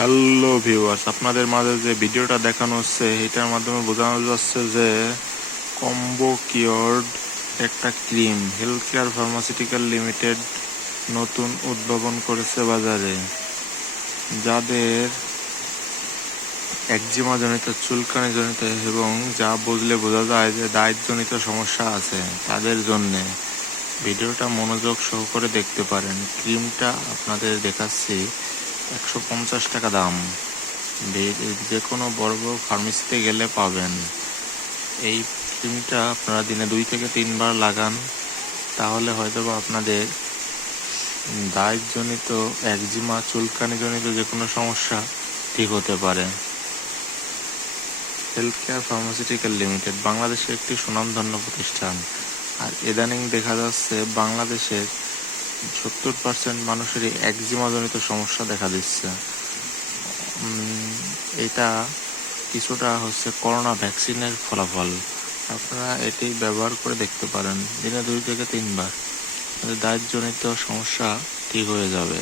Hello viewers, আপনাদের মাঝে যে ভিডিওটা দেখানো হচ্ছে এটার মাধ্যমে বোঝানো যাচ্ছে যে কম্বো কিওর্ড একটা cream health care pharmaceutical limited নতুন উদ্ভাবন করেছে বাজারে। যাদের একজিমা জনিত, চুলকানি জনিত এবং যা বুঝলে বোঝা যায় যে দাঁত জনিত সমস্যা আছে তাদের জন্যে ভিডিওটা মনোযোগ সহকারে দেখতে পারেন। ক্রিমটা আপনাদের দেখাচ্ছি, 150 টাকা দাম। যে কোনো বড় বড় ফার্মেসিতে গেলে পাবেন। এই ক্রিমটা আপনারা দিনে 2 থেকে 3 বার লাগান, তাহলে হয়তো বা আপনাদের দাঁত জনিত, একজিমা, চুলকানি জনিত যে কোনো সমস্যা ঠিক হতে পারে। হেলথ কেয়ার ফার্মাসিউটিক্যাল লিমিটেড বাংলাদেশের একটি সুনামধন্য প্রতিষ্ঠান। আর ইদানিং দেখা যাচ্ছে বাংলাদেশের 70% মানুষেরই একজিমা জনিত সমস্যা দেখা দিচ্ছে। এটা কিছুটা হচ্ছে করোনা ভ্যাকসিনের ফলাফল। আপনারা এটি ব্যবহার করে দেখতে পারেন, দিনে 2 থেকে 3 বার দাঁত জনিত সমস্যা ঠিক হয়ে যাবে।